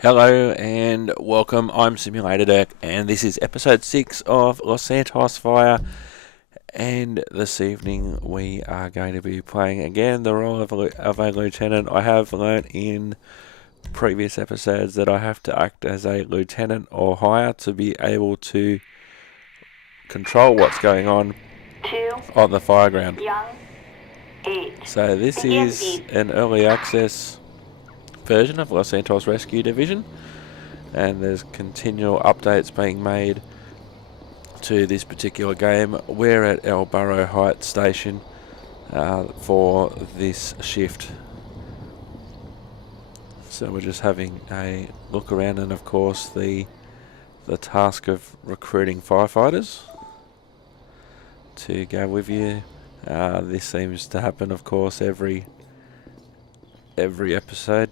Hello and welcome, I'm Simulator Dirk and this is episode 6 of Los Santos Fire, and this evening we are going to be playing again the role of a lieutenant. I have learnt in previous episodes that I have to act as a lieutenant or higher to be able to control what's going on the fireground. So this is an early access version of Los Santos Rescue Division, and there's continual updates being made to this particular game. We're at El Burro Heights Station for this shift, so we're just having a look around, and of course the task of recruiting firefighters to go with you. This seems to happen, of course, every episode.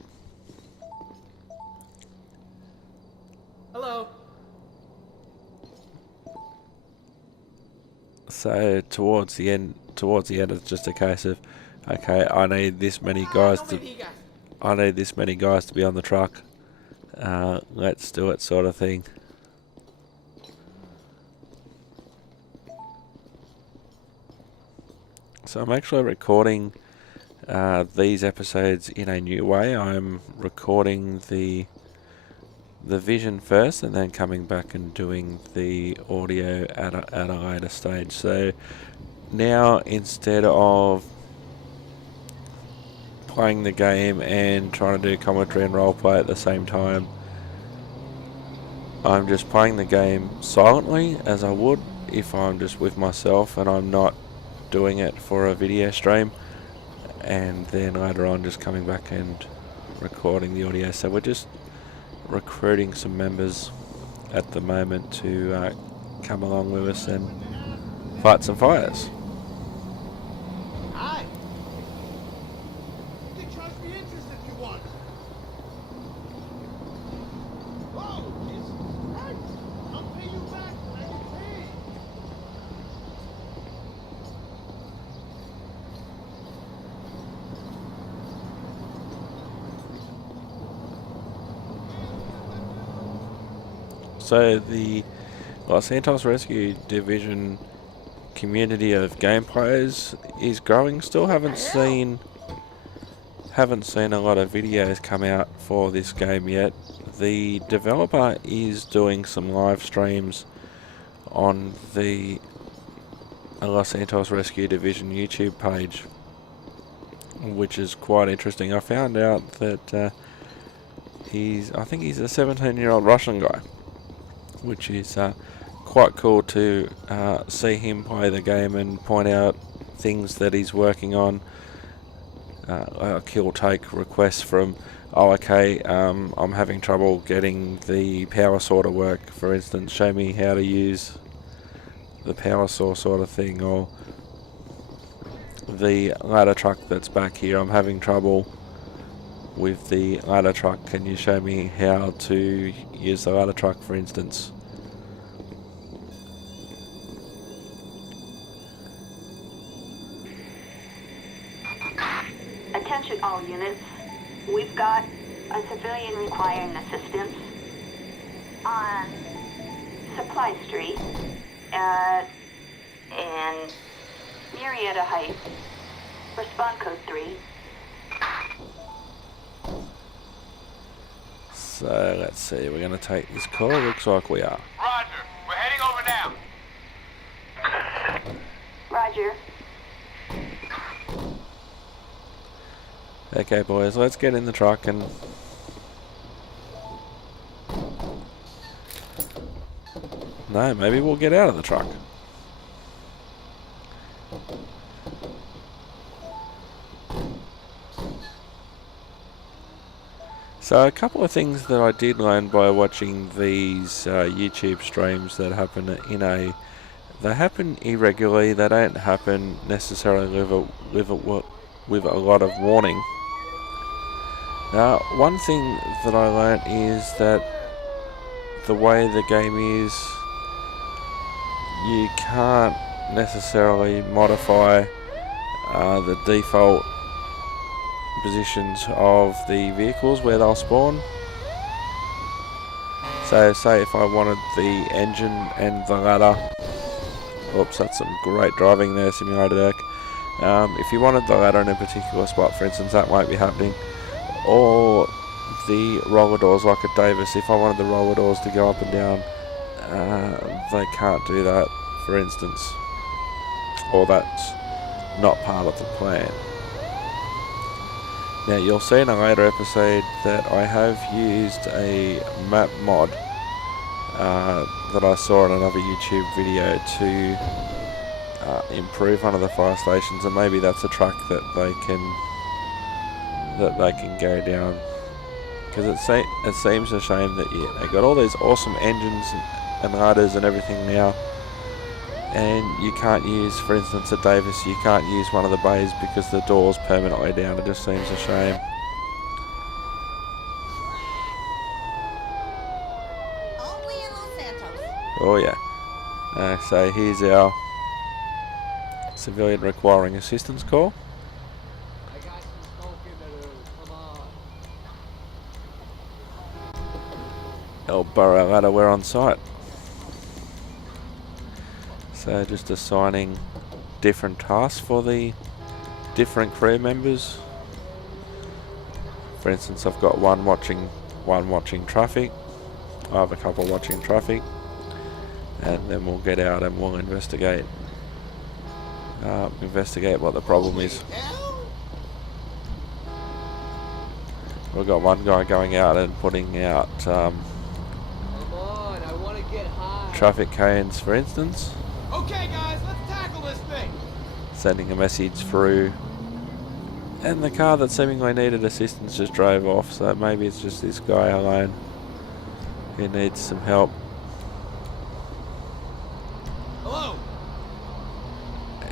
Hello. So towards the end, it's just a case of, okay, I need this many guys to be on the truck. Let's do it, sort of thing. So I'm actually recording these episodes in a new way. I'm recording the vision first and then coming back and doing the audio at a later stage. So now, instead of playing the game and trying to do commentary and roleplay at the same time, I'm just playing the game silently as I would if I'm just with myself and I'm not doing it for a video stream, and then later on just coming back and recording the audio. So we're just recruiting some members at the moment to come along with us and fight some fires. Hi. You can charge me interest if you want. Oh, Jesus Christ. I'll pay you back when I get paid. So the Los Santos Rescue Division community of game players is growing. Still haven't seen a lot of videos come out for this game yet. The developer is doing some live streams on the Los Santos Rescue Division YouTube page, which is quite interesting. I found out that I think he's a 17-year-old Russian guy, which is quite cool to see him play the game and point out things that he's working on. He'll take requests from, I'm having trouble getting the power saw to work, for instance, show me how to use the power saw, sort of thing. Or the ladder truck that's back here, I'm having trouble with the ladder truck, can you show me how to use the ladder truck, for instance. Attention all units. We've got a civilian requiring assistance on Supply Street in Marietta Heights. Respond code 3. So let's see, we're going to take this call. Looks like we are. Roger, we're heading over now. Roger. Okay, boys, let's get in the truck and no, maybe we'll get out of the truck. So a couple of things that I did learn by watching these YouTube streams that happen they happen irregularly. They don't happen necessarily with a lot of warning. Now, one thing that I learnt is that the way the game is, you can't necessarily modify the default positions of the vehicles where they'll spawn. So say if I wanted the engine and the ladder, oops, that's some great driving there, Simulator Deck. If you wanted the ladder in a particular spot, for instance, that won't be happening. Or the roller doors, like at Davis, if I wanted the roller doors to go up and down, they can't do that, for instance. Or that's not part of the plan. Now you'll see in a later episode that I have used a map mod that I saw in another YouTube video to improve one of the fire stations, and maybe that's a track that they can go down. Because it seems a shame that they got all these awesome engines and ladders and everything now, and you can't use, for instance at Davis, you can't use one of the bays because the door's permanently down. It just seems a shame. Only in Los Santos. Oh yeah. So here's our civilian requiring assistance call. I got some smoke in the room. Come on. El Burrow Ladder, we're on site. So just assigning different tasks for the different crew members. For instance, I've got one watching traffic. I have a couple watching traffic, and then we'll get out and we'll investigate what the problem is. We've got one guy going out and putting out Come on, I want to get high. traffic cones, for instance. Okay, guys, let's tackle this thing. Sending a message through, and the car that seemingly needed assistance just drove off, so maybe it's just this guy alone who needs some help. Hello.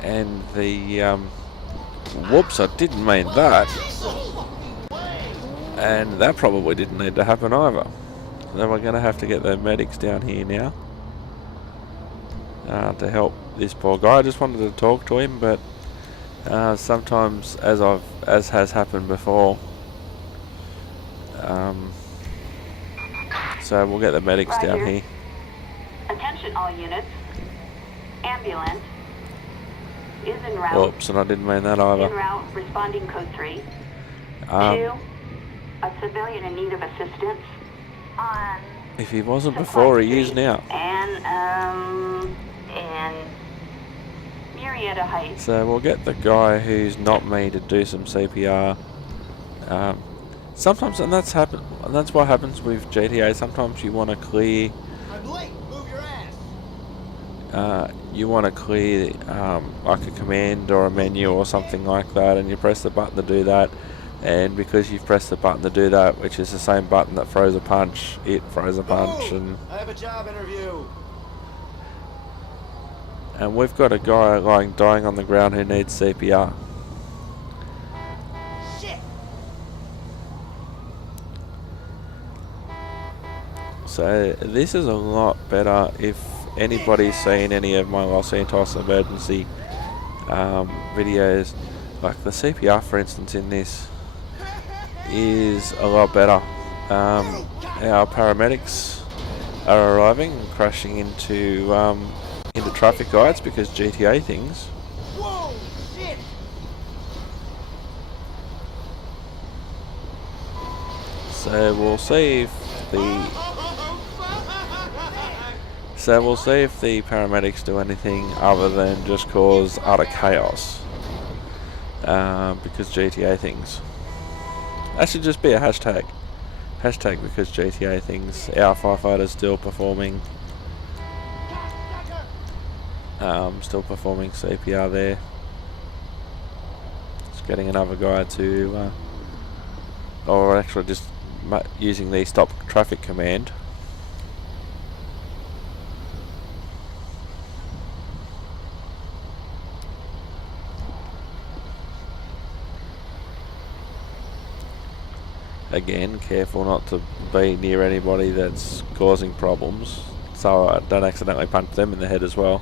And the whoops, I didn't mean that, and that probably didn't need to happen either. So we're going to have to get the medics down here now to help this poor guy. I just wanted to talk to him, but sometimes, as has happened before, so we'll get the medics down Roger. here. Attention all units. Ambulance is en route. Oops, and I didn't mean that En either. route, responding code 3. Um, 2, a civilian in need of assistance on if he wasn't Supply before, he is Street now. and Marietta Heights. So we'll get the guy who's not me to do some CPR. Sometimes, and that's what happens with GTA. Sometimes you want to clear. I'm late. Move your ass. You want to clear like a command or a menu or something like that, and you press the button to do that. And because you've pressed the button to do that, which is the same button that throws a punch, it throws a punch, and I have a job interview. we've got a guy dying on the ground who needs CPR. Shit. So this is a lot better. If anybody's seen any of my Los Santos emergency videos, like the CPR, for instance, in this is a lot better. Our paramedics are arriving and crashing into traffic lights because GTA things. Whoa, shit. So we'll see if the paramedics do anything other than just cause utter chaos. Because GTA things. That should just be a hashtag. Hashtag because GTA things. Our firefighters still performing CPR there. Just getting another guy to, or actually just using the stop traffic command. Again, careful not to be near anybody that's causing problems, so I don't accidentally punch them in the head as well.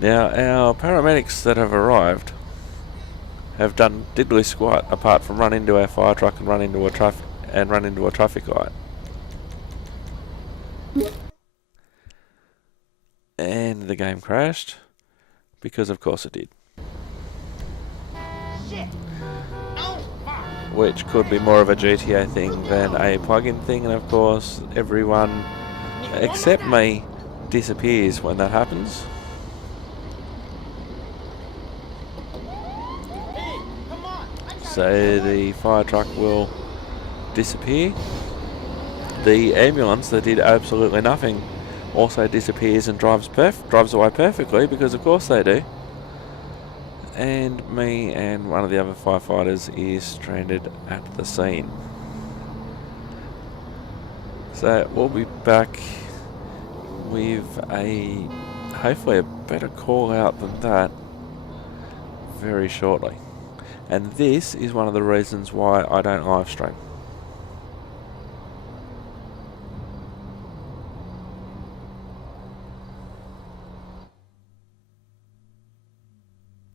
Now, our paramedics that have arrived have done diddly squat apart from run into our fire truck and run into a traffic light. And the game crashed, because of course it did. Shit! No! Fuck! Which could be more of a GTA thing than a plug-in thing, and of course everyone except me disappears when that happens. Hey, come on! I got So the fire truck will disappear. The ambulance that did absolutely nothing also disappears and drives away perfectly, because of course they do. And me and one of the other firefighters is stranded at the scene. So we'll be back with hopefully a better call out than that very shortly. And this is one of the reasons why I don't live stream.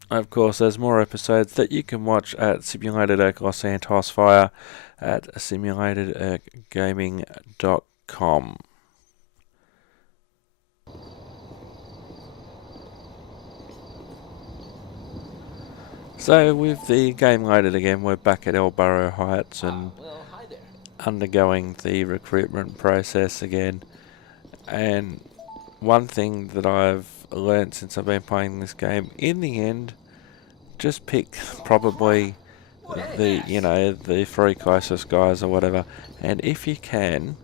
Of course, there's more episodes that you can watch at Simulated Erc Los Santos Fire at simulatedercgaming.com. So with the game loaded again, we're back at El Barrio Heights and Well, hi there. undergoing the recruitment process again. And one thing that I've learnt since I've been playing this game, in the end, just pick probably the three closest guys or whatever. And if you can,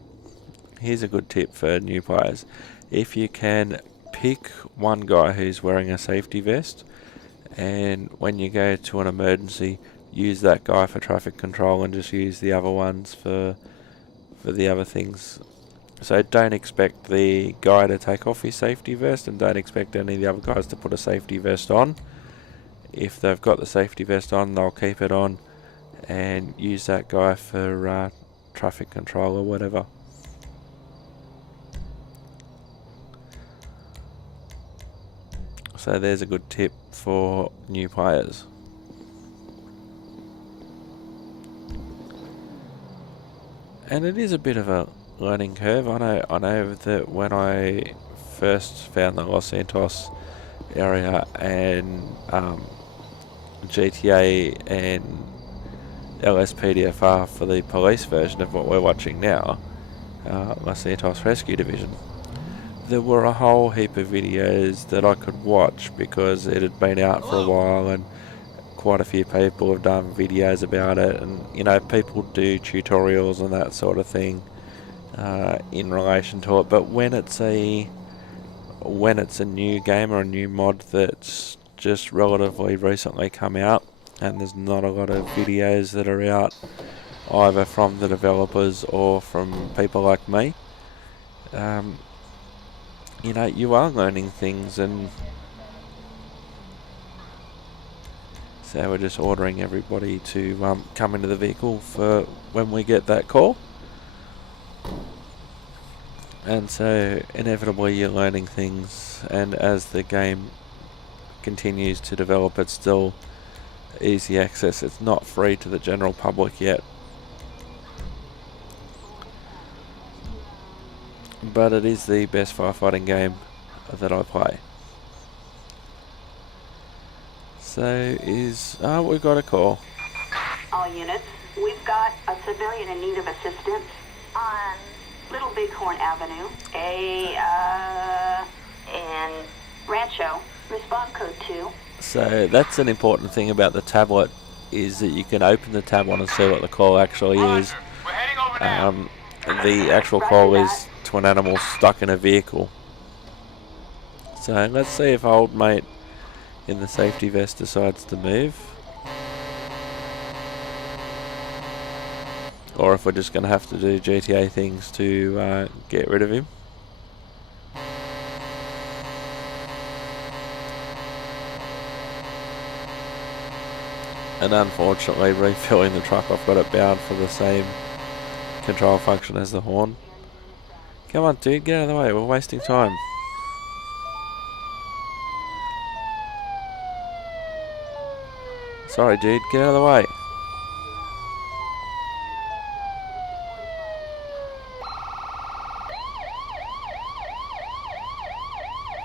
here's a good tip for new players. If you can, pick one guy who's wearing a safety vest, and when you go to an emergency, use that guy for traffic control and just use the other ones for the other things. So don't expect the guy to take off his safety vest, and don't expect any of the other guys to put a safety vest on. If they've got the safety vest on, they'll keep it on and use that guy for traffic control or whatever. So there's a good tip for new players. And it is a bit of a learning curve. I know that when I first found the Los Santos area and GTA and LSPDFR for the police version of what we're watching now, Los Santos Rescue Division, there were a whole heap of videos that I could watch because it had been out for a while and quite a few people have done videos about it, and people do tutorials and that sort of thing in relation to it. But when it's a new game or a new mod that's just relatively recently come out, and there's not a lot of videos that are out either from the developers or from people like me, you are learning things. And so we're just ordering everybody to come into the vehicle for when we get that call. And so inevitably you're learning things, and as the game continues to develop, it's still easy access. It's not free to the general public yet, but it is the best firefighting game that I play. So we've got a call. All units, we've got a civilian in need of assistance on Little Bighorn Avenue, and Rancho. Respond code 2. So that's an important thing about the tablet, is that you can open the tablet and see what the call actually is. We're heading over now. The actual call is to an animal stuck in a vehicle. So let's see if old mate in the safety vest decides to move, or if we're just going to have to do GTA things to get rid of him. And unfortunately, refilling the truck, I've got it bound for the same control function as the horn. Come on, dude, get out of the way, we're wasting time. Sorry, dude, get out of the way.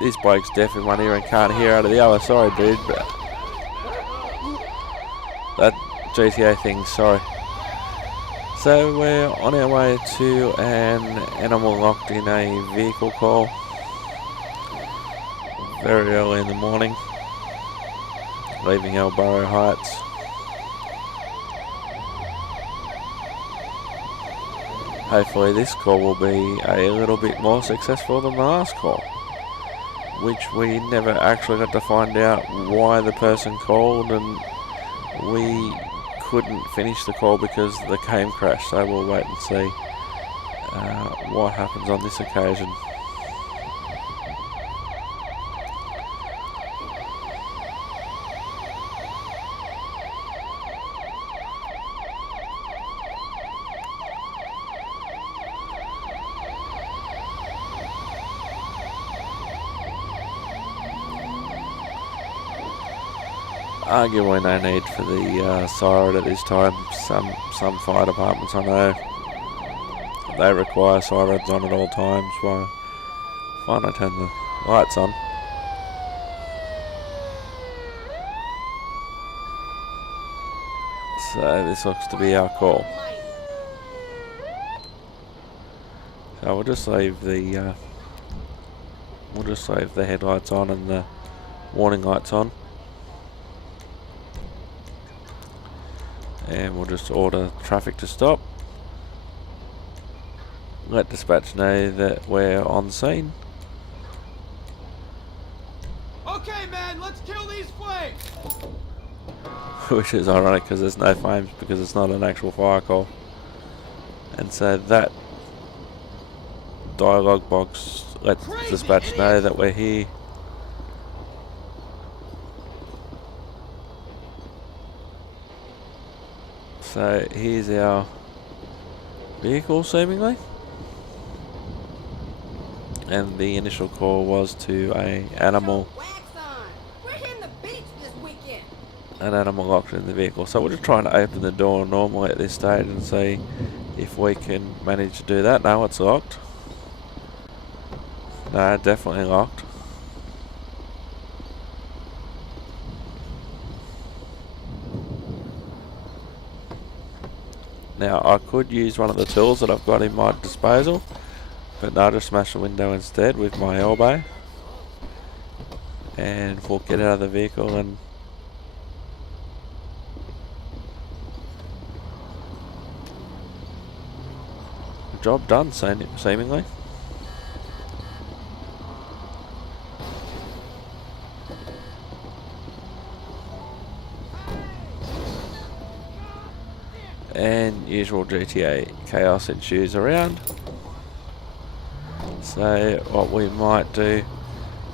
This bloke's deaf in one ear and can't hear out of the other. Sorry, dude. But that GTA thing, sorry. So we're on our way to an animal locked in a vehicle call. Very early in the morning. Leaving Elborough Heights. Hopefully this call will be a little bit more successful than the last call, which we never actually got to find out why the person called, and we couldn't finish the call because the game crashed. So we'll wait and see what happens on this occasion. Arguably no need for the siren at this time. Some fire departments, I know, they require sirens on at all times. Why not turn the lights on? So this looks to be our call. So we'll just leave the headlights on and the warning lights on. And we'll just order traffic to stop. Let dispatch know that we're on scene. Okay, man, let's kill these flames. Which is ironic because there's no flames because it's not an actual fire call. And so that dialogue box lets dispatch know that we're here. So here's our vehicle seemingly, and the initial call was to an animal locked in the vehicle. So we're just trying to open the door normally at this stage and see if we can manage to do that. No, it's locked. No, definitely locked. Now I could use one of the tools that I've got in my disposal, but no, I'll just smash the window instead with my elbow, and we'll get out of the vehicle and job done, seemingly. And usual GTA chaos ensues around. So what we might do,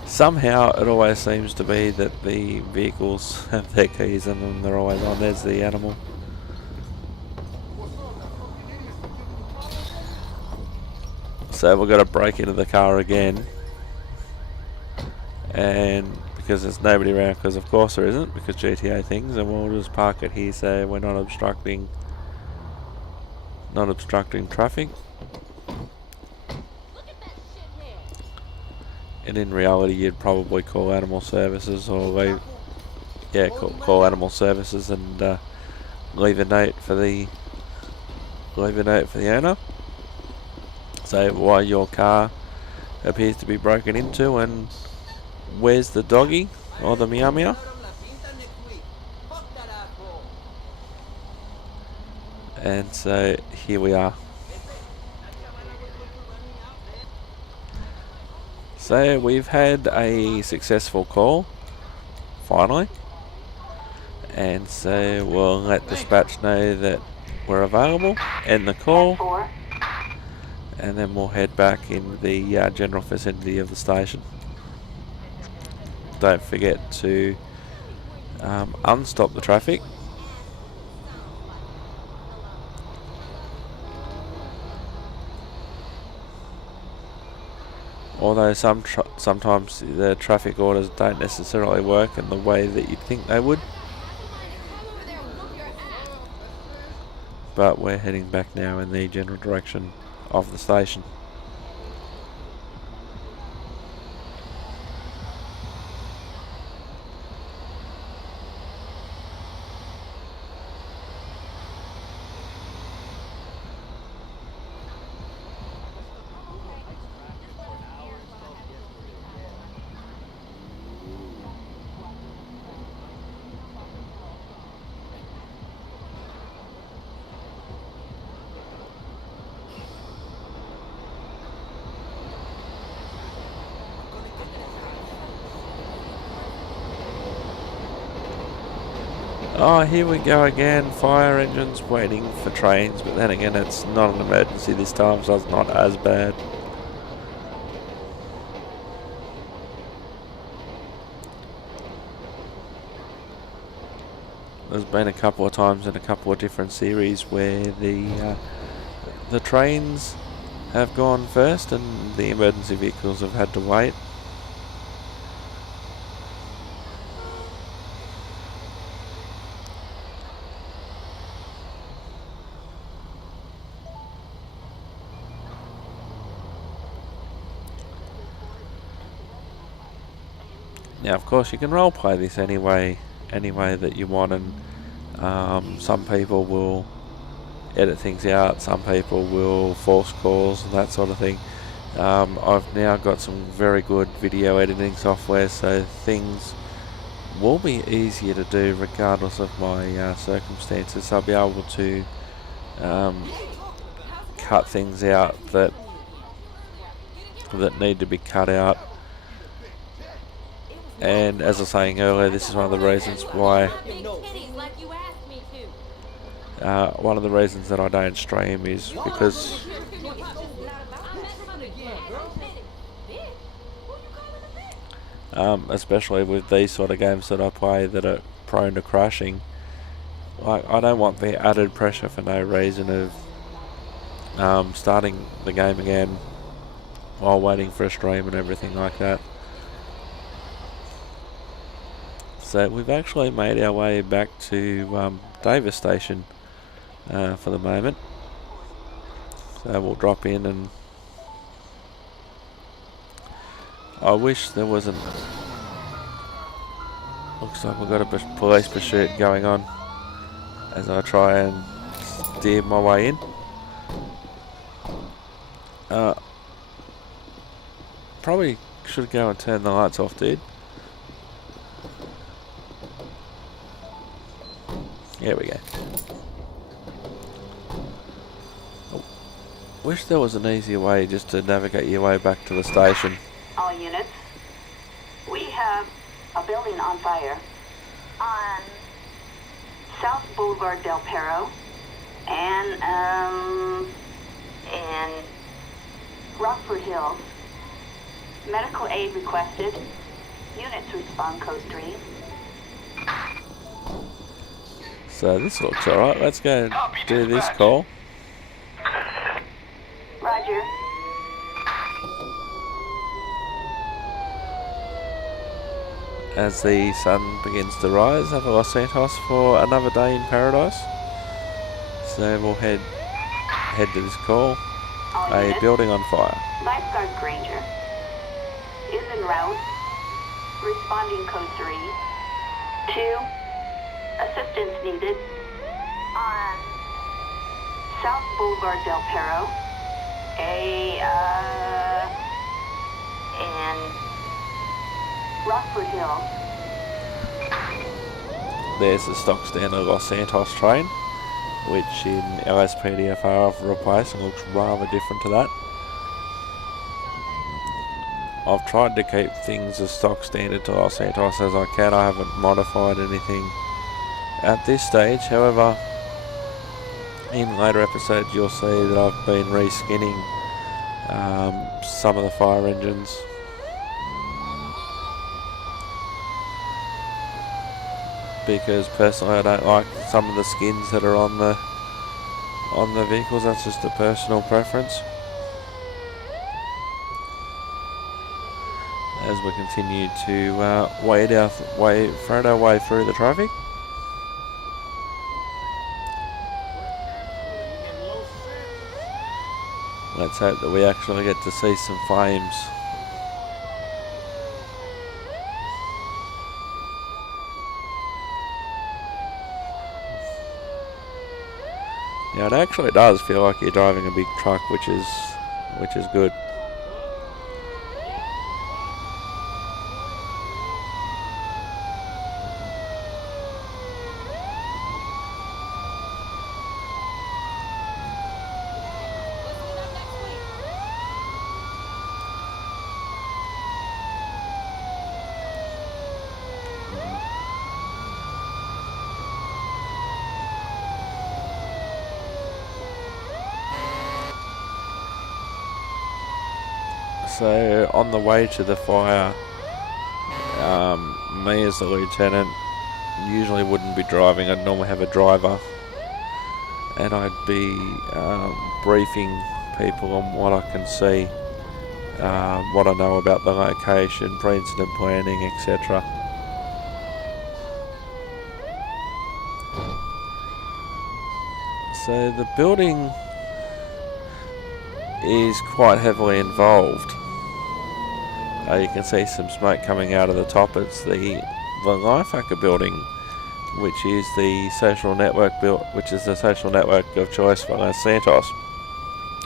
somehow it always seems to be that the vehicles have their keys in them, they're always on. There's the animal. So we've got to break into the car again, and because there's nobody around, because of course there isn't, because GTA things, and we'll just park it here so we're not obstructing traffic. And in reality you'd probably call animal services, or call animal services and leave a note for the owner. So why your car appears to be broken into, and where's the doggy or the meow meow? And so here we are. So we've had a successful call, finally. And so we'll let dispatch know that we're available, end the call, and then we'll head back in the general vicinity of the station. Don't forget to unstop the traffic. Although sometimes the traffic orders don't necessarily work in the way that you'd think they would. But we're heading back now in the general direction of the station. Oh, here we go again. Fire engines waiting for trains, but then again, it's not an emergency this time, so it's not as bad. There's been a couple of times in a couple of different series where the trains have gone first and the emergency vehicles have had to wait. Now, of course, you can roleplay this any way that you want, and some people will edit things out, some people will force calls and that sort of thing. I've now got some very good video editing software, so things will be easier to do regardless of my circumstances. I'll be able to cut things out that need to be cut out. And as I was saying earlier, this is one of the reasons why one of the reasons that I don't stream is because especially with these sort of games that I play that are prone to crashing, like, I don't want the added pressure for no reason of starting the game again while waiting for a stream and everything like that. So we've actually made our way back to Davis Station for the moment. So we'll drop in, and I wish there wasn't... Looks like we've got a police pursuit going on as I try and steer my way in. Probably should go and turn the lights off, dude. There we go. Oh, wish there was an easier way just to navigate your way back to the station. All units, we have a building on fire on South Boulevard Del Perro and Rockford Hills. Medical aid requested. Units respond code 3. So this looks alright. Let's go do this call. Roger. As the sun begins to rise over Los Santos for another day in paradise. So we'll head to this call. All A units, building on fire. Lifeguard Granger is en route. Responding code 3. 2. Assistance needed on South Boulevard Del Perro, and Rockford Hill. There's the stock standard Los Santos train, which in LSPDFR I've replaced and looks rather different to that. I've tried to keep things as stock standard to Los Santos as I can. I haven't modified anything at this stage. However, in later episodes you'll see that I've been reskinning some of the fire engines. Because personally I don't like some of the skins that are on the vehicles. That's just a personal preference. As we continue to wade our way through the traffic. Let's hope that we actually get to see some flames. Yeah, it actually does feel like you're driving a big truck, which is good. So on the way to the fire, me as the lieutenant usually wouldn't be driving. I'd normally have a driver, and I'd be briefing people on what I can see, what I know about the location, pre-incident planning, etc. So the building is quite heavily involved. You can see some smoke coming out of the top. It's the Lifeinvader building, which is the social network of choice for Santos.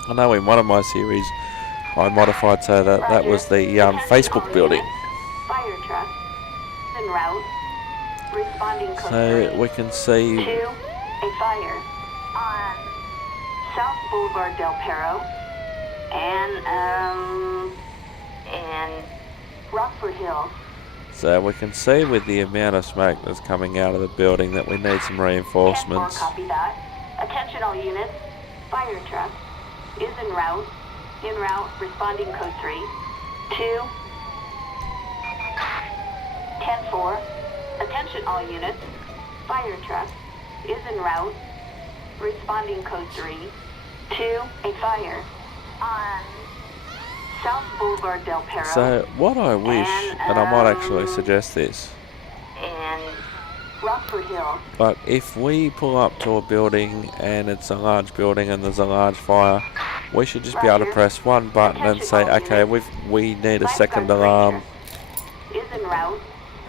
I know in one of my series I modified so that was the Facebook building. Fire truck en route. Responding code So 3. we can see 2, a fire on South Boulevard Del Perro and Rockford Hill. So we can see with the amount of smoke that's coming out of the building that we need some 10-4, reinforcements. copy that. Attention all units. Fire truck is en route. En route. Responding code 3. 2. 10-4. Attention all units. Fire truck is en route. Responding code 3. 2. A fire on South Boulevard Del Perro. So what I wish, and I might actually suggest this, And Rockford Hill. but if we pull up to a building and it's a large building and there's a large fire, we should just be able to press one button and say, okay, we need a second alarm. Is en route.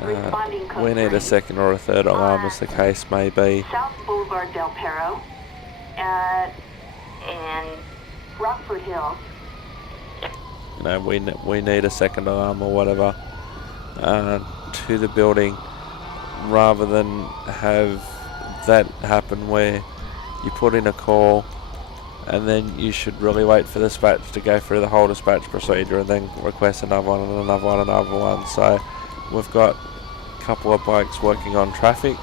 Responding code We need 3. a second or a third alarm, as the case may be. South Boulevard Del Perro. And Rockford Hill. You know, we need a second alarm or whatever to the building, rather than have that happen where you put in a call and then you should really wait for the dispatch to go through the whole dispatch procedure and then request another one and another one and another one. So we've got a couple of blokes working on traffic,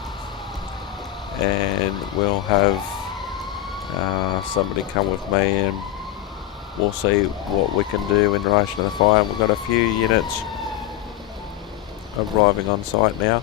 and we'll have somebody come with me and we'll see what we can do in relation to the fire. We've got a few units arriving on site now.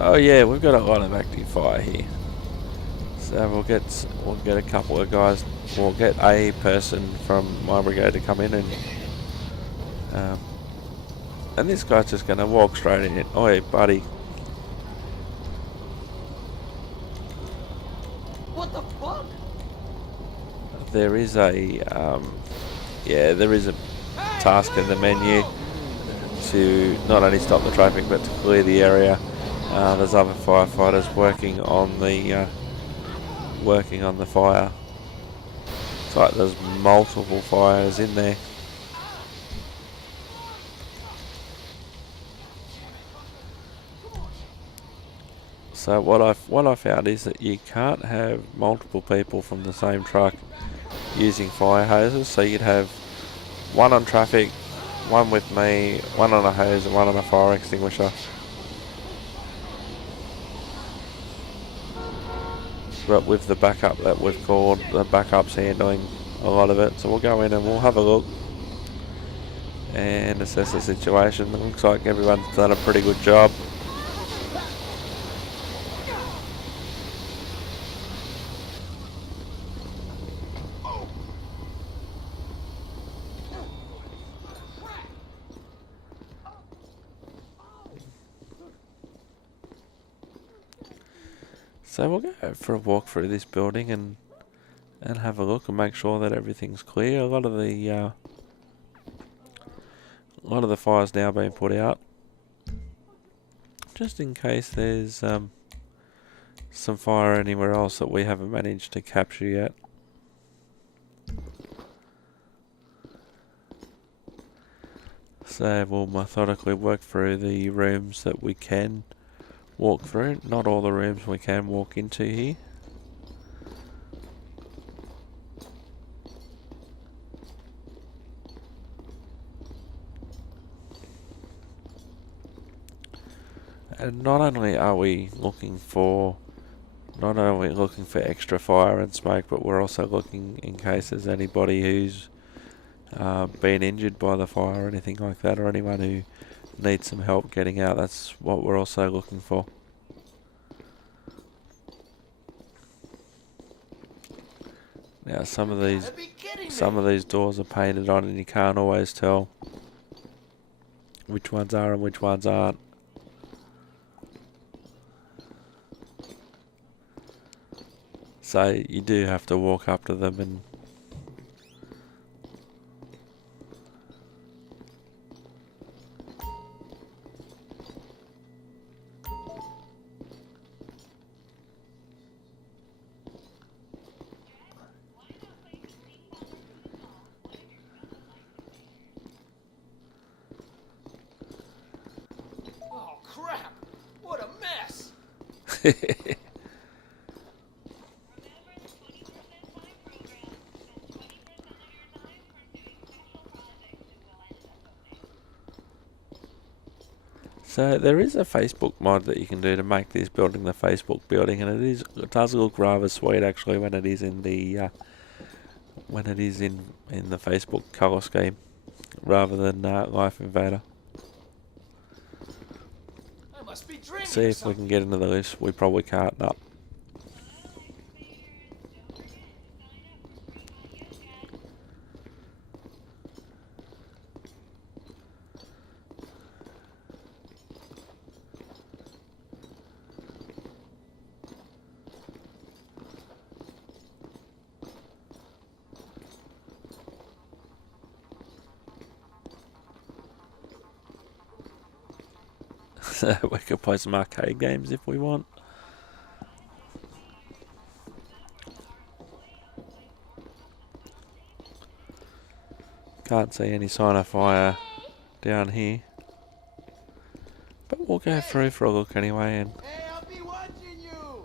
Oh yeah, we've got a lot of active fire here. So we'll get a couple of guys. We'll get a person from my brigade to come in and this guy's just going to walk straight in. Oi, buddy. What the fuck? There is a task in the menu to not only stop the traffic but to clear the area. There's other firefighters working on the fire. It's like there's multiple fires in there. So what I found is that you can't have multiple people from the same truck using fire hoses. So you'd have one on traffic, one with me, one on a hose, and one on a fire extinguisher. But with the backup that we've called, the backup's handling a lot of it. So we'll go in and we'll have a look and assess the situation. It looks like everyone's done a pretty good job. So we'll go for a walk through this building and have a look and make sure that everything's clear. A lot of the fire's now being put out, just in case there's some fire anywhere else that we haven't managed to capture yet. So we'll methodically work through the rooms that we can walk through. Not all the rooms we can walk into here. And not only are we looking for extra fire and smoke, but we're also looking in case there's anybody who's been injured by the fire or anything like that, or anyone who needs some help getting out. That's what we're also looking for. Now some of these doors are painted on, and you can't always tell which ones are and which ones aren't. So you do have to walk up to them and Oh, crap! What a mess! So there is a Facebook mod that you can do to make this building the Facebook building, and it does look rather sweet actually when it is in the in the Facebook color scheme rather than Lifeinvader. I must be dreaming. See if we can get into the list. We probably can't. No. So we could play some arcade games if we want. Can't see any sign of fire down here, but we'll go through for a look anyway. And Hey, I'll be watching you!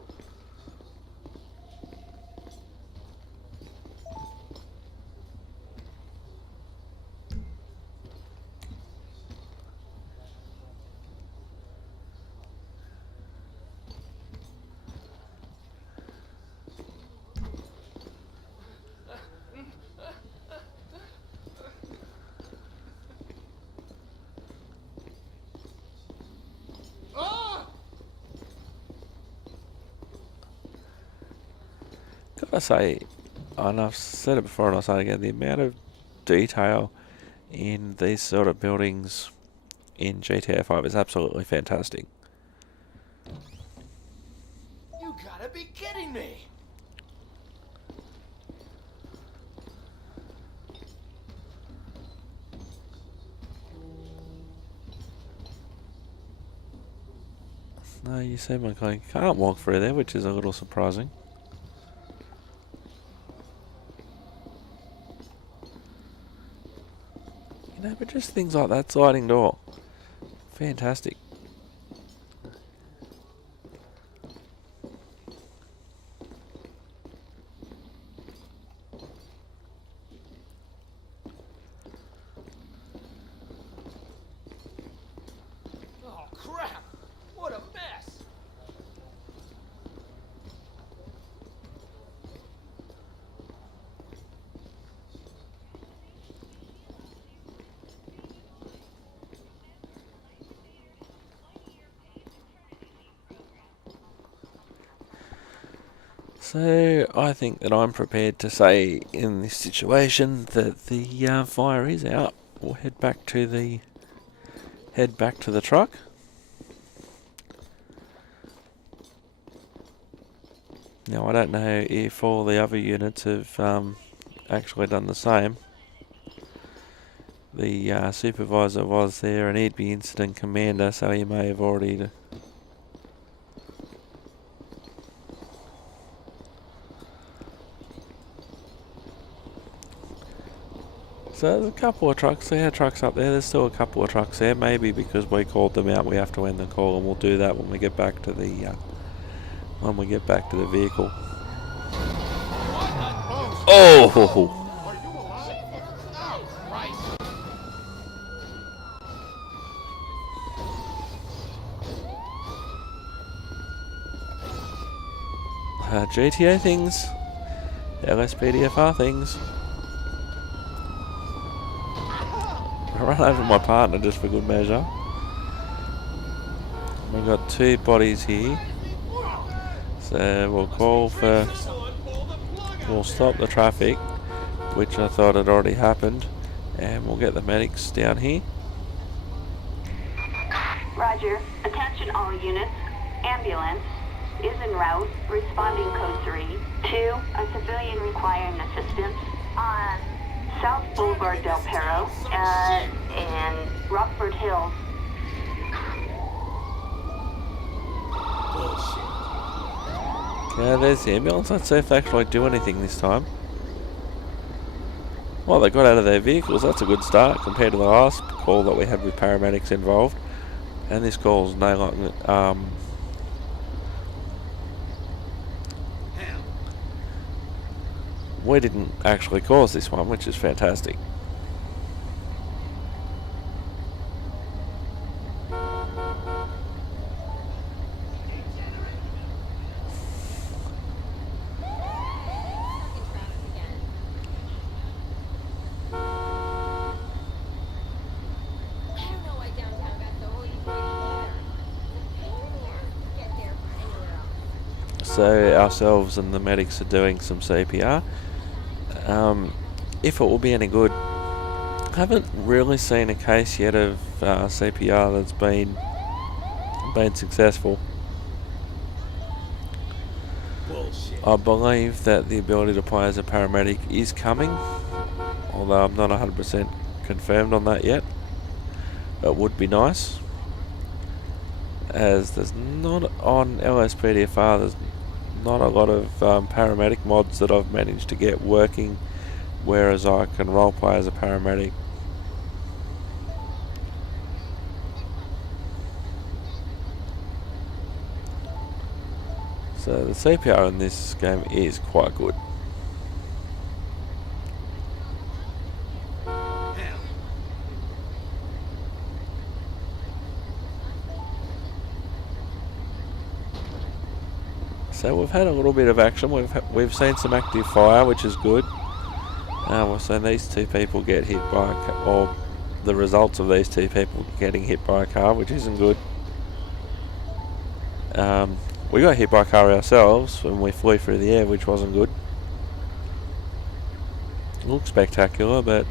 gotta say, and I've said it before and I'll say it again, the amount of detail in these sort of buildings in GTA 5 is absolutely fantastic. You gotta be kidding me! No, you seem like I can't walk through there, which is a little surprising. You know, but just things like that sliding door. Fantastic. Oh, crap! What a mess! So I think that I'm prepared to say in this situation that the fire is out. We'll head back to the truck. Now I don't know if all the other units have actually done the same. The supervisor was there and he'd be incident commander, so he may have already. So there's a couple of trucks there, trucks up there. There's still a couple of trucks there. Maybe because we called them out, we have to end the call, and we'll do that when we get back to the vehicle. Oh! Are you alive? Oh, Christ. GTA things, LSPDFR things. I ran over my partner just for good measure. We've got 2 bodies here, so we'll stop the traffic, which I thought had already happened, and we'll get the medics down here. Roger. Attention all units. Ambulance is en route. Responding code 3 to a civilian requiring assistance on South Boulevard Del Perro and Rockford Hills. Yeah, there's the ambulance. Let's see if they actually do anything this time. Well, they got out of their vehicles. That's a good start compared to the last call that we had with paramedics involved. And this call's no longer... we didn't actually cause this one, which is fantastic. So ourselves and the medics are doing some CPR. If it will be any good, I haven't really seen a case yet of CPR that's been successful. Bullshit. I believe that the ability to play as a paramedic is coming, although I'm not 100% confirmed on that yet. It would be nice, as there's not on LSPDFR. There's not a lot of paramedic mods that I've managed to get working, whereas I can roleplay as a paramedic. So the CPR in this game is quite good. So we've had a little bit of action. We've seen some active fire, which is good. We've seen these 2 people get hit by a car, or the results of these 2 people getting hit by a car, which isn't good. We got hit by a car ourselves when we flew through the air, which wasn't good. It looked spectacular, but...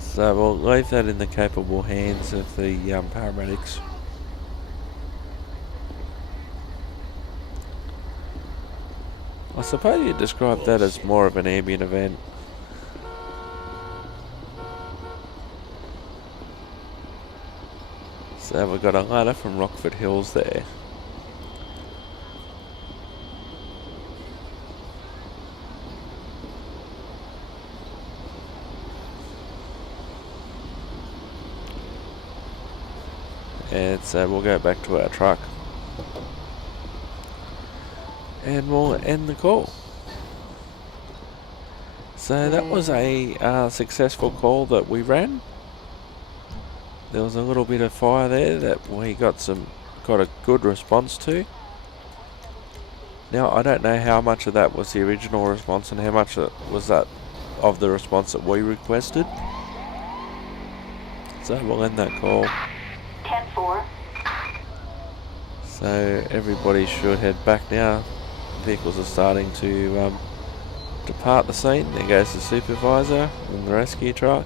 So we'll leave that in the capable hands of the paramedics. I suppose you'd describe that as more of an ambient event. So we've got a ladder from Rockford Hills there. And so we'll go back to our truck. And we'll end the call. So that was a successful call that we ran. There was a little bit of fire there that we got a good response to. Now I don't know how much of that was the original response and how much was that of the response that we requested. So we'll end that call. 10-4. So everybody should head back now. Vehicles are starting to depart the scene. There goes the supervisor and the rescue truck.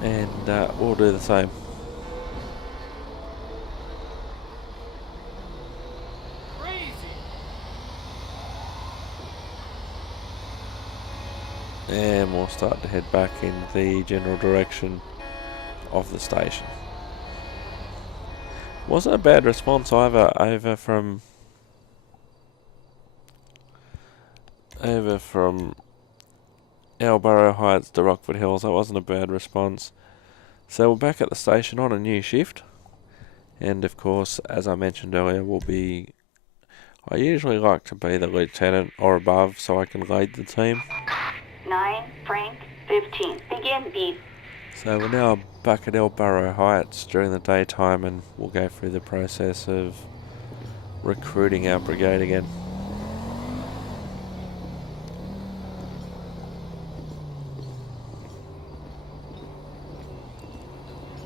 And we'll do the same. And we'll start to head back in the general direction of the station. Wasn't a bad response either over from over from Albarrow Heights to Rockford Hills. That wasn't a bad response. So we're back at the station on a new shift. And of course, as I mentioned earlier, I usually like to be the lieutenant or above so I can lead the team. 9, Frank, 15. Begin beep. So we're now back at Albarrow Heights during the daytime, and we'll go through the process of recruiting our brigade again.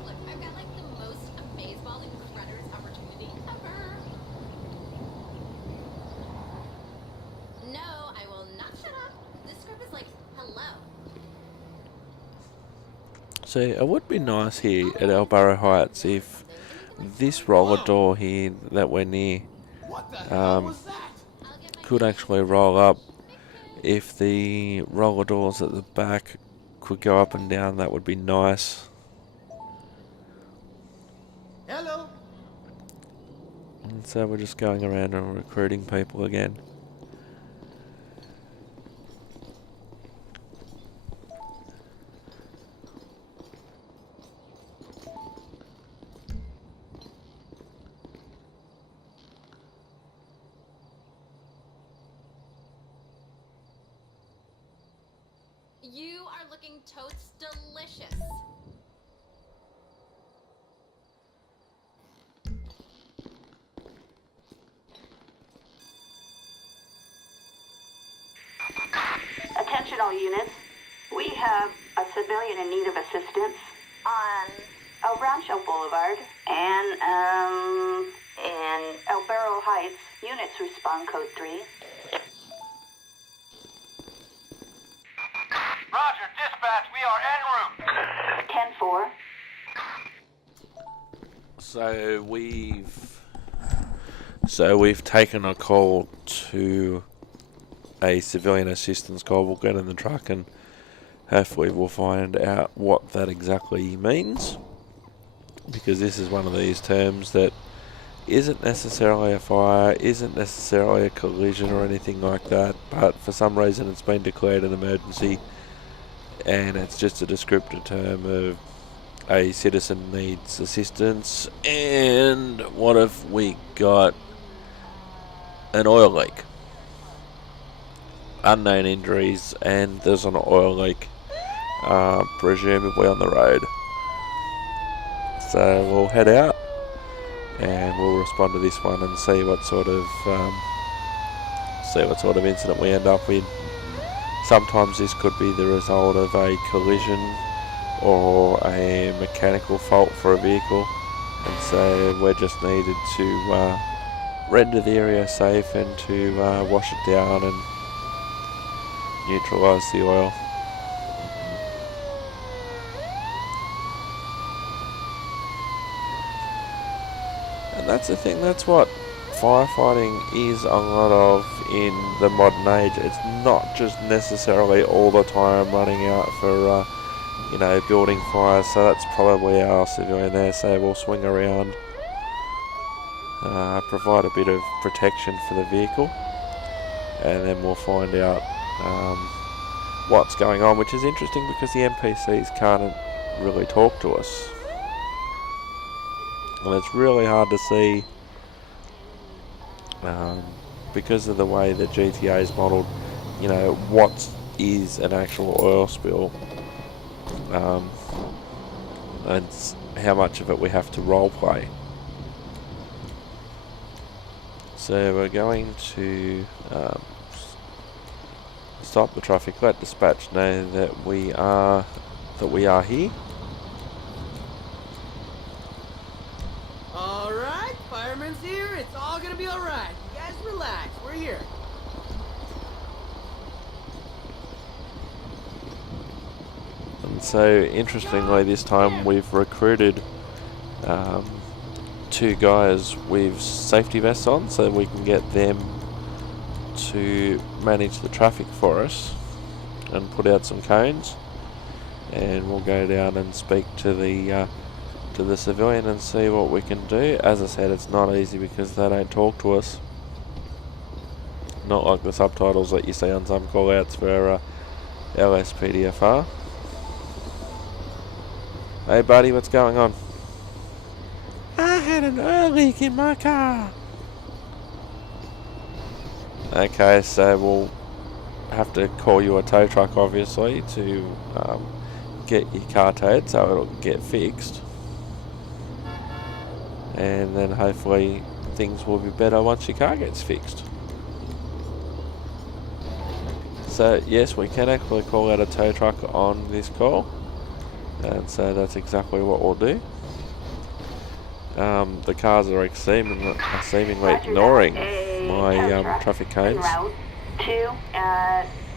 Look, I've got like the most amazeballing runner's opportunity ever. No, I will not shut up. This script is like, hello. So it would be nice here at Albarrow Heights if this roller door here that we're near What the hell was that? could actually roll up. If the roller doors at the back could go up and down, that would be nice. Hello? And so we're just going around and recruiting people again. You are looking totes delicious. Attention all units. We have a civilian in need of assistance on Rancho Boulevard and in El Barro Heights. Units respond code 3. Roger, dispatch, we are en route. 10-4. So we've taken a call to a civilian assistance call. We'll get in the truck and hopefully we'll find out what that exactly means, because this is one of these terms that isn't necessarily a fire, isn't necessarily a collision or anything like that, but for some reason it's been declared an emergency, and it's just a descriptive term of a citizen needs assistance. And what if we got an oil leak? Unknown injuries, and there's an oil leak, presumably on the road. So we'll head out and we'll respond to this one and see what sort of incident we end up with. Sometimes this could be the result of a collision or a mechanical fault for a vehicle, and so we're just needed to render the area safe and to wash it down and neutralise the oil. And that's the thing, that's what firefighting is a lot of in the modern age. It's not just necessarily all the time running out for building fires. So that's probably our civilian there, so we'll swing around, provide a bit of protection for the vehicle, and then we'll find out what's going on, which is interesting because the NPCs can't really talk to us, and it's really hard to see because of the way the GTA is modelled, what is an actual oil spill, and how much of it we have to role play. So we're going to stop the traffic, let dispatch know that we are here. Alright, fireman's here, it's all gonna be alright. You guys relax, we're here. And so interestingly, this time we've recruited 2 guys with safety vests on, so we can get them to manage the traffic for us and put out some cones, and we'll go down and speak to the civilian and see what we can do. As I said, it's not easy because they don't talk to us. not like the subtitles that you see on some callouts for LSPDFR. Hey buddy, what's going on? I had an oil leak in my car. Okay, so we'll have to call you a tow truck, obviously, to get your car towed so it'll get fixed. And then hopefully things will be better once your car gets fixed. So yes, we can actually call out a tow truck on this call, and so that's exactly what we'll do. The cars are seemingly ignoring my traffic cones. Route to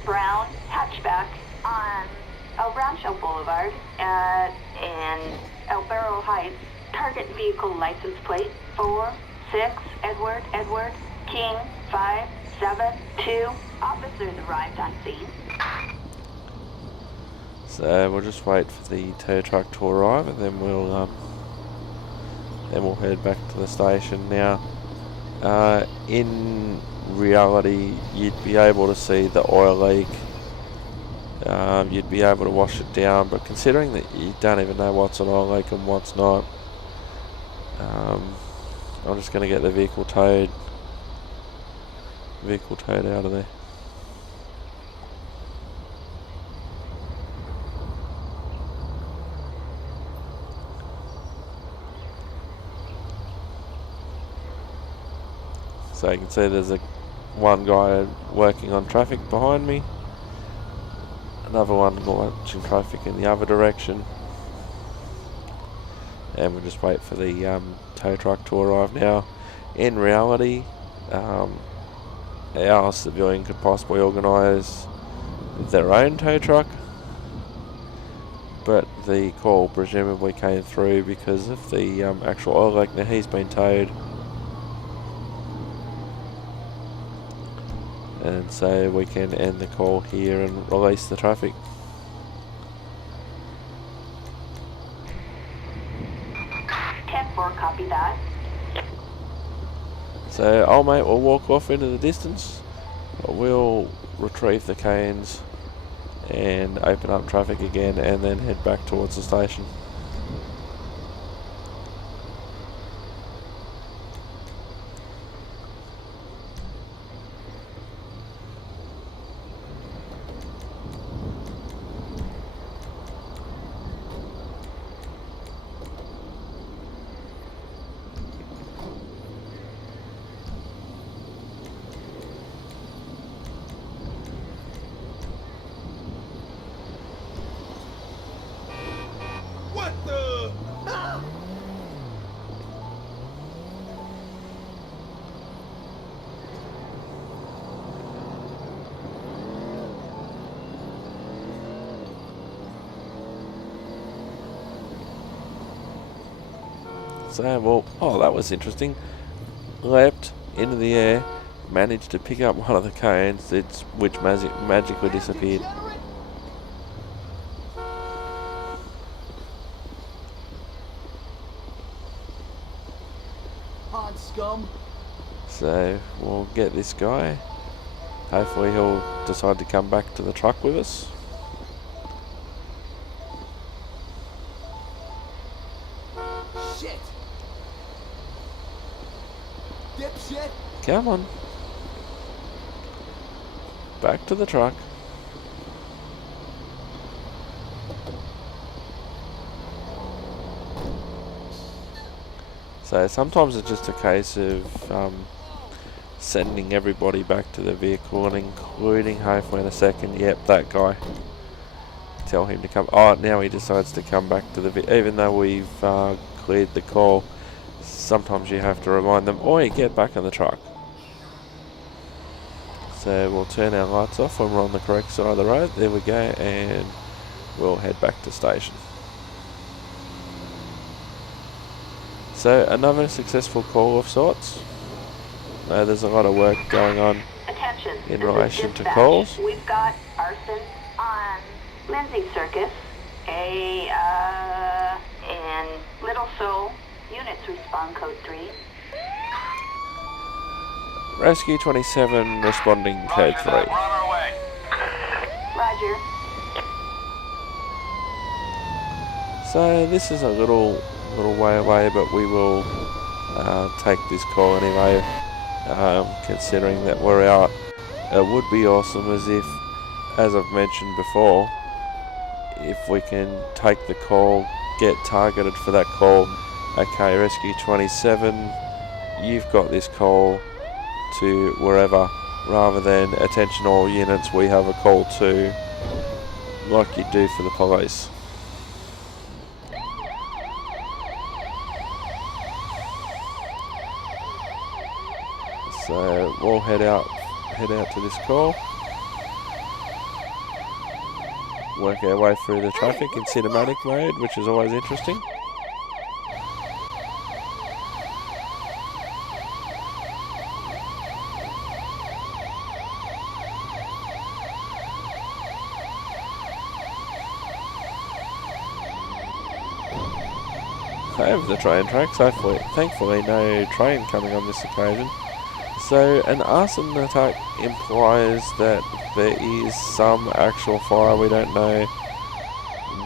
brown hatchback on El Rancho Boulevard in El Barro Heights. Target vehicle license plate 46 Edward King 572. Officers arrived on scene. So we'll just wait for the tow truck to arrive, and then we'll head back to the station. Now, in reality, you'd be able to see the oil leak. You'd be able to wash it down, but considering that you don't even know what's an oil leak and what's not, I'm just going to get the vehicle towed out of there. So you can see there's one guy working on traffic behind me, another one watching traffic in the other direction, and we'll just wait for the tow truck to arrive. Now, in reality, our civilian could possibly organise their own tow truck, but the call presumably came through because of the actual oil leak. Now he's been towed, and so we can end the call here and release the traffic. Copy that. So old mate will walk off into the distance. We'll retrieve the canes and open up traffic again, and then head back towards the station. What the? So, well, oh, that was interesting. Leapt into the air, managed to pick up one of the canes, which magically disappeared. Pod scum. So, we'll get this guy. Hopefully he'll decide to come back to the truck with us. Shit. Dipshit. Come on. Back to the truck. So sometimes it's just a case of sending everybody back to the vehicle, and including, hopefully in a second, yep, that guy. Tell him to come. Oh, now he decides to come back to the vehicle. Even though we've cleared the call, sometimes you have to remind them, oi, get back on the truck. So we'll turn our lights off when we're on the correct side of the road. There we go, and we'll head back to station. So another successful call of sorts. There's a lot of work going on Attention, in this is relation to dispatch. calls. We've got arson on Lindsay Circus, in Little Seoul. Units respond code 3. Rescue 27 responding code 3. Roger. So this is a little way away, but we will take this call anyway, considering that we're out. It would be awesome as I've mentioned before, if we can take the call, get targeted for that call. Okay, Rescue 27, you've got this call to wherever, rather than attention all units, we have a call to, like you do for the police. So we'll head out to this call, work our way through the traffic in cinematic mode, which is always interesting. Over the train tracks, thankfully no train coming on this occasion. So an arson attack implies that there is some actual fire. We don't know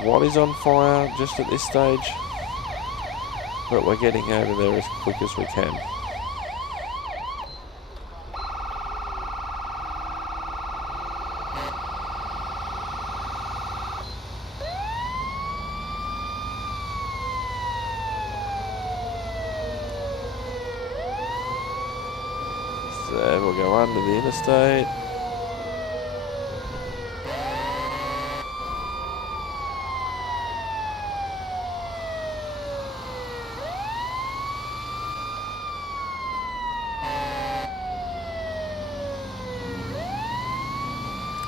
what is on fire just at this stage, but we're getting over there as quick as we can. So we'll go under the interstate.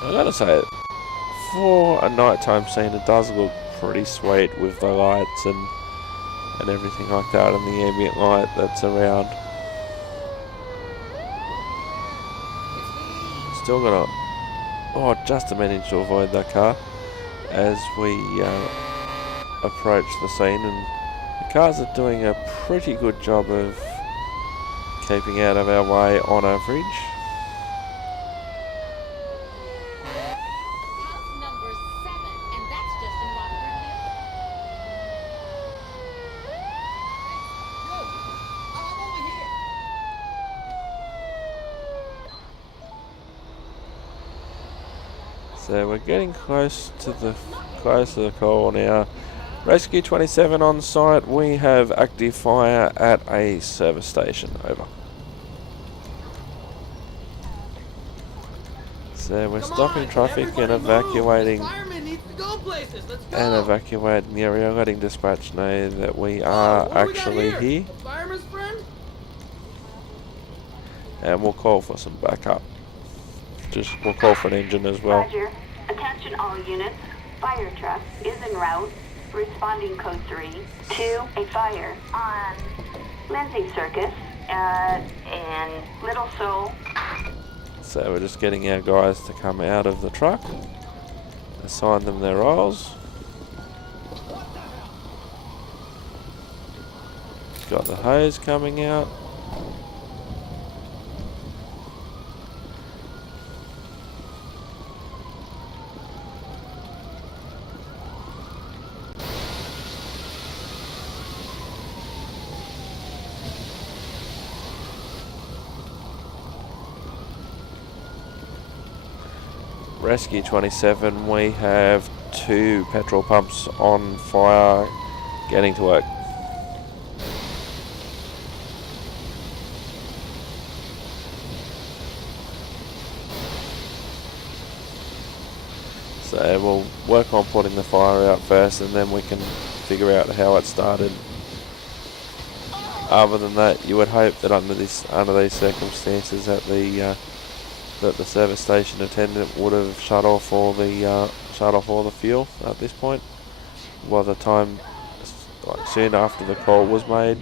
I gotta say, for a nighttime scene, it does look pretty sweet with the lights and everything like that, and the ambient light that's around. Still just managed to avoid that car as we approach the scene, and the cars are doing a pretty good job of keeping out of our way on average. House number 7, and that's just in Rockford I'm over here. So we're getting close to the call now. Rescue 27 on site. We have active fire at a service station. Over. So we're stopping traffic and evacuating Fireman needs to go places. Let's go. evacuating the area, letting dispatch know that we are What do we got actually here, A fireman's friend? and we'll call for some backup. We'll call for an engine as well. Roger. Attention all units. Fire truck is en route. Responding code 3 to a fire on Lindsay Circus in Little Seoul. So we're just getting our guys to come out of the truck, assign them their roles. Got the hose coming out. Rescue 27, we have 2 petrol pumps on fire, getting to work. So we'll work on putting the fire out first, and then we can figure out how it started. Other than that, you would hope that under these circumstances that the service station attendant would have shut off all the fuel at this point. By the time, soon after the call was made.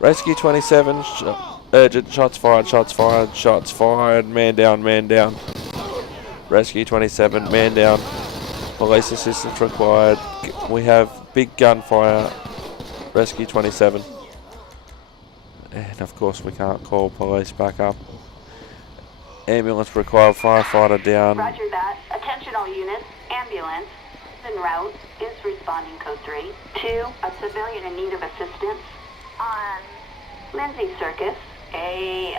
Rescue 27, urgent, shots fired, man down. Rescue 27, man down. Police assistance required. We have big gunfire. Rescue 27. And of course we can't call police back up. Ambulance required, firefighter down. Roger that. Attention all units. Ambulance en route is responding code 3. 2, a civilian in need of assistance on Lindsay Circus. And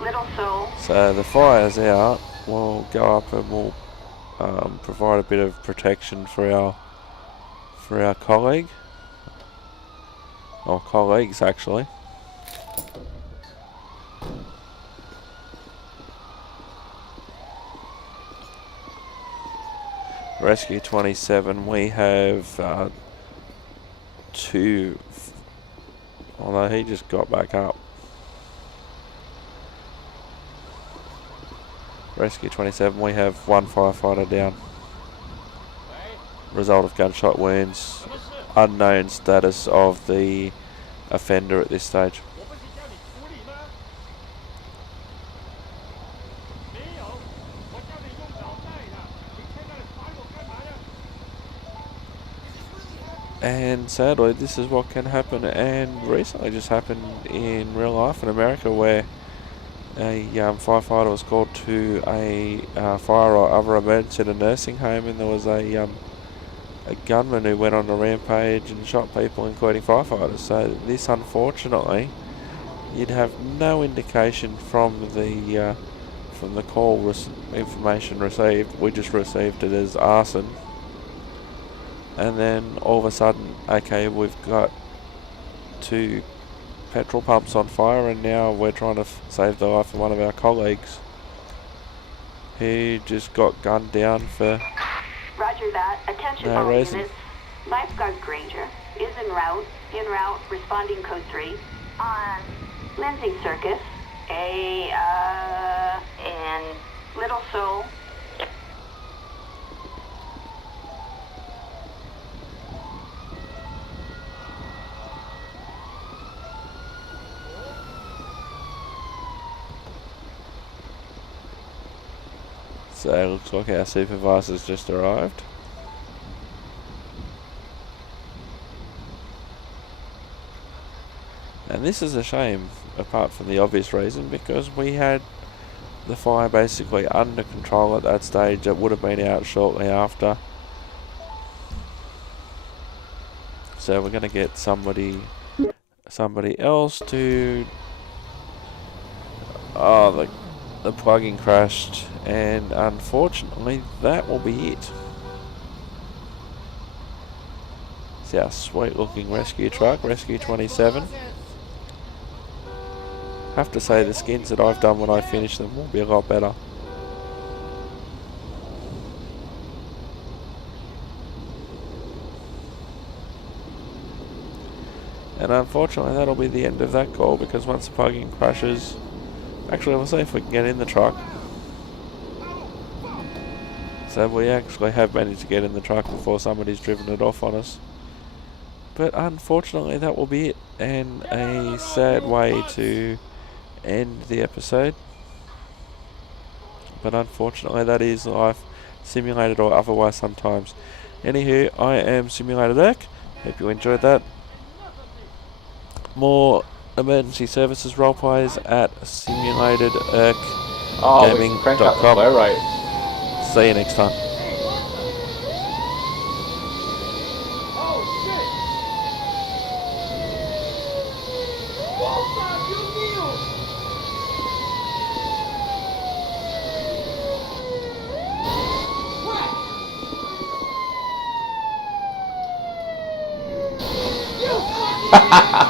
Little Soul. So the fire's out. We'll go up and we'll provide a bit of protection for our colleague. Or colleagues actually. Rescue 27, we have 2, although he just got back up. Rescue 27, we have 1 firefighter down. Result of gunshot wounds. Unknown status of the offender at this stage. And sadly this is what can happen, and recently just happened in real life in America, where a firefighter was called to a fire or other emergency at a nursing home, and there was a gunman who went on a rampage and shot people, including firefighters. So this, unfortunately, you'd have no indication from the call information received. We just received it as arson. And then all of a sudden, okay, we've got 2 petrol pumps on fire, and now we're trying to save the life of one of our colleagues who just got gunned down for Roger that. Attention no all reason. units. Lifeguard Granger is en route, responding code 3 on Lindsay Circus. And Little Soul. So it looks like our supervisor's just arrived. And this is a shame, apart from the obvious reason, because we had the fire basically under control at that stage. It would have been out shortly after. So we're going to get somebody else to... Oh, the plugging crashed, and unfortunately that will be it. It's our sweet looking rescue truck, Rescue 27. Have to say the skins that I've done when I finish them will be a lot better. And unfortunately that'll be the end of that call, because once the plug-in crashes... Actually, we'll see if we can get in the truck. So we actually have managed to get in the truck before somebody's driven it off on us. But unfortunately that will be it, and a sad way to end the episode. But unfortunately that is life, simulated or otherwise sometimes. Anywho, I am Simulated Irk. Hope you enjoyed that. More emergency services roleplays at simulatedirkgaming.com. Right. See you next time. Oh, shit! Walter, Dios mío! Crap! You fucking